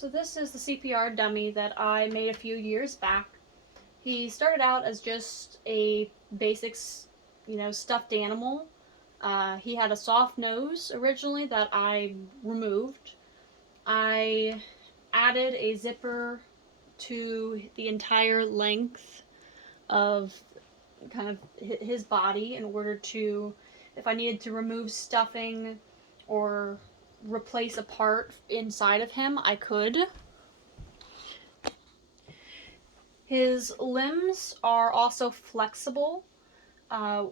So this is the CPR dummy that I made a few years back. He started out as just a basic, stuffed animal. He had a soft nose originally that I removed. I added a zipper to the entire length of kind of his body in order to, if I needed to remove stuffing or replace a part inside of him, I could. His limbs are also flexible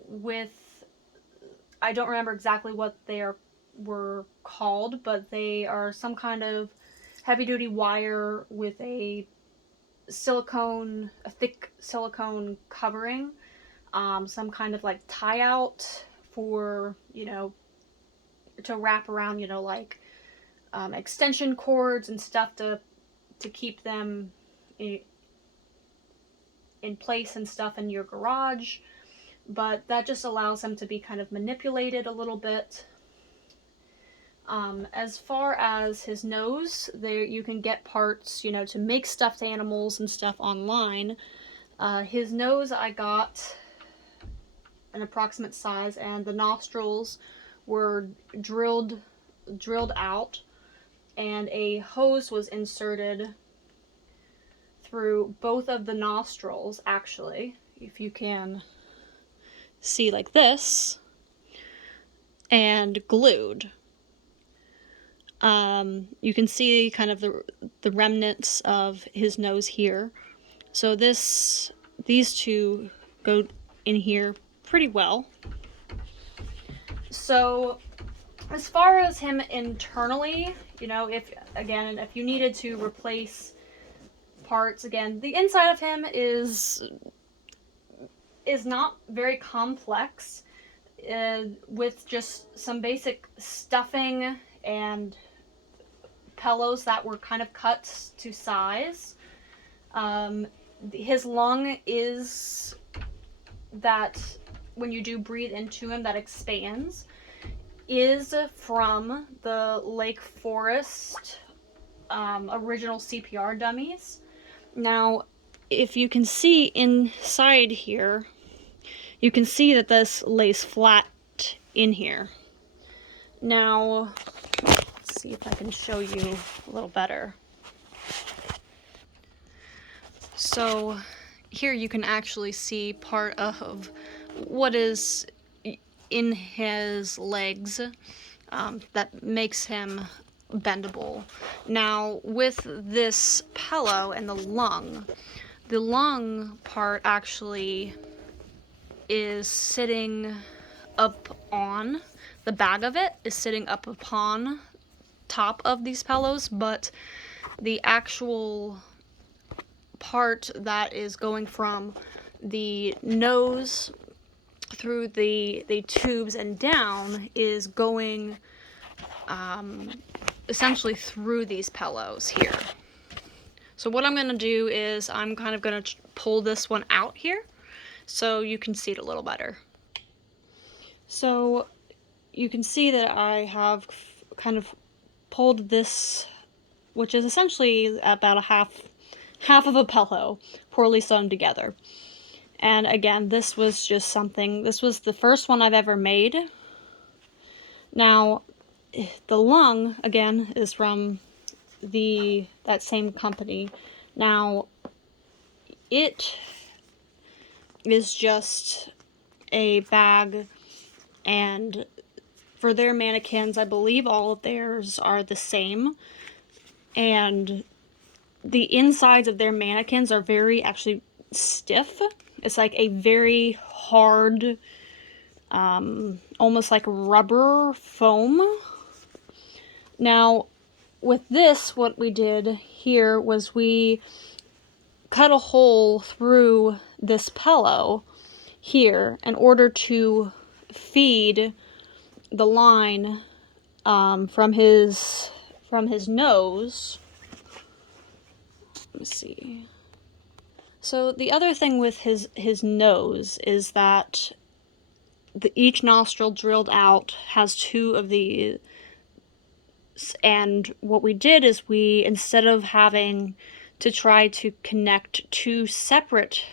with, I don't remember exactly what were called, but they are some kind of heavy duty wire with a thick silicone covering, some kind of like tie out for, to wrap around, like extension cords and stuff to keep them in place and stuff in your garage, but that just allows them to be kind of manipulated a little bit. As far as his nose, there you can get parts, to make stuffed animals and stuff online. His nose I got an approximate size, and the nostrils were drilled out, and a hose was inserted through both of the nostrils, actually, if you can see like this, and glued. You can see kind of the remnants of his nose here. So these two go in here pretty well. So as far as him internally, if you needed to replace parts, again, the inside of him is not very complex, with just some basic stuffing and pillows that were kind of cut to size. His lung is that when you do breathe into him, that expands, is from the Lake Forest original CPR dummies. Now, if you can see inside here, you can see that this lays flat in here. Now, let's see if I can show you a little better. So here you can actually see part of what is in his legs that makes him bendable. Now, with this pillow and the lung part actually is sitting up on, the bag of it is sitting up upon top of these pillows, but the actual part that is going from the nose through the tubes and down is going essentially through these pillows here. So what I'm going to do is I'm kind of going to pull this one out here so you can see it a little better. So you can see that I have kind of pulled this, which is essentially about a half of a pillow, poorly sewn together. And again, this was the first one I've ever made. Now, the lung, again, is from that same company. Now, it is just a bag, and for their mannequins, I believe all of theirs are the same. And the insides of their mannequins are very actually stiff. It's like a very hard, almost like rubber foam. Now, with this, what we did here was we cut a hole through this pillow here in order to feed the line from his nose. Let me see. So the other thing with his nose is that each nostril drilled out has two of the And what we did is we, instead of having to try to connect two separate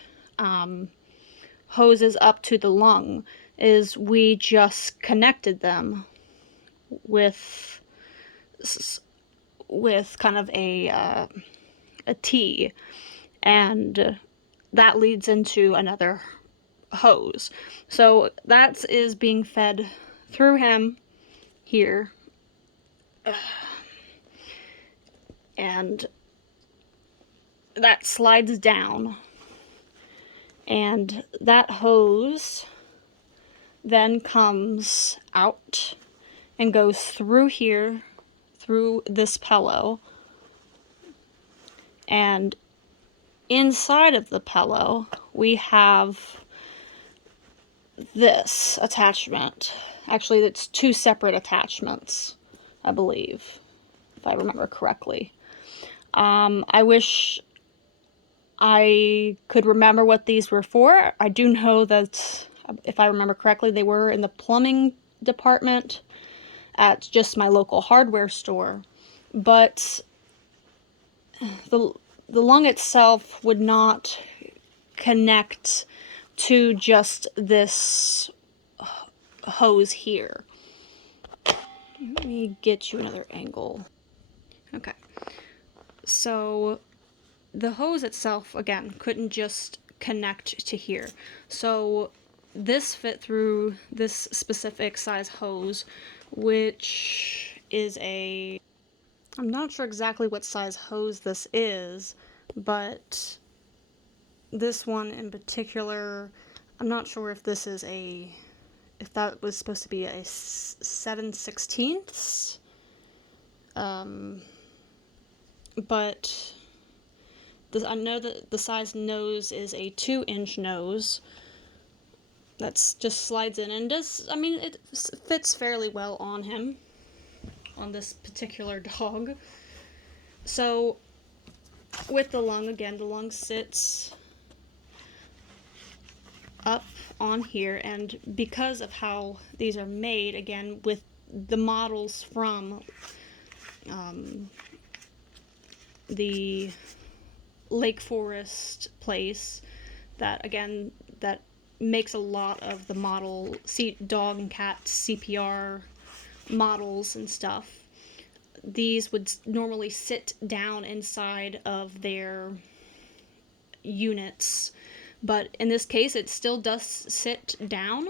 hoses up to the lung, is we just connected them with kind of a T, and that leads into another hose. So that is being fed through him here, and that slides down, and that hose then comes out and goes through here, through this pillow, and inside of the pillow we have this attachment. Actually, it's two separate attachments, I believe, if I remember correctly. I wish I could remember what these were for. I do know that, if I remember correctly, they were in the plumbing department at just my local hardware store. But the lung itself would not connect to just this hose here. Let me get you another angle. Okay. So the hose itself, again, couldn't just connect to here. So this fit through this specific size hose, which is a... I'm not sure exactly what size hose this is, but this one in particular, I'm not sure if this is if that was supposed to be a 7/16, but I know that the size nose is a 2-inch nose. That's just slides in and does, I mean, it fits fairly well on him, on this particular dog. So with the lung, again, the lung sits up on here, and because of how these are made, again, with the models from the Lake Forest place, that, again, that makes a lot of the model dog and cat CPR models and stuff. These would normally sit down inside of their units, but in this case it still does sit down,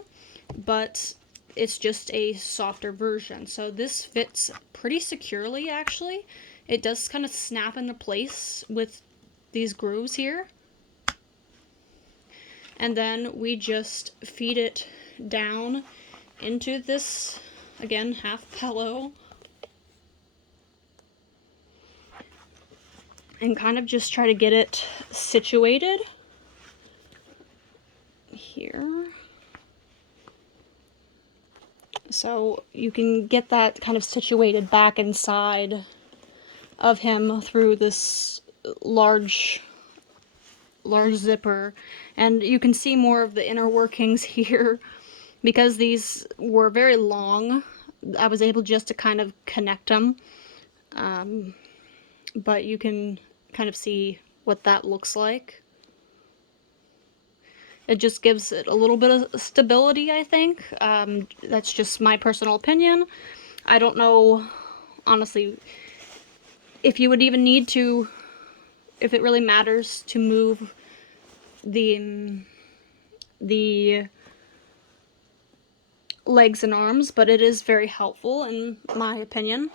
but it's just a softer version. So this fits pretty securely, actually. It does kind of snap into place with these grooves here. And then we just feed it down into this, again, half pillow, and kind of just try to get it situated here. So you can get that kind of situated back inside of him through this large zipper, and you can see more of the inner workings here. Because these were very long, I was able just to kind of connect them, but you can kind of see what that looks like. It just gives it a little bit of stability, I think. That's just my personal opinion. I don't know, honestly, if you would even need to, if it really matters to move the legs and arms, but it is very helpful in my opinion.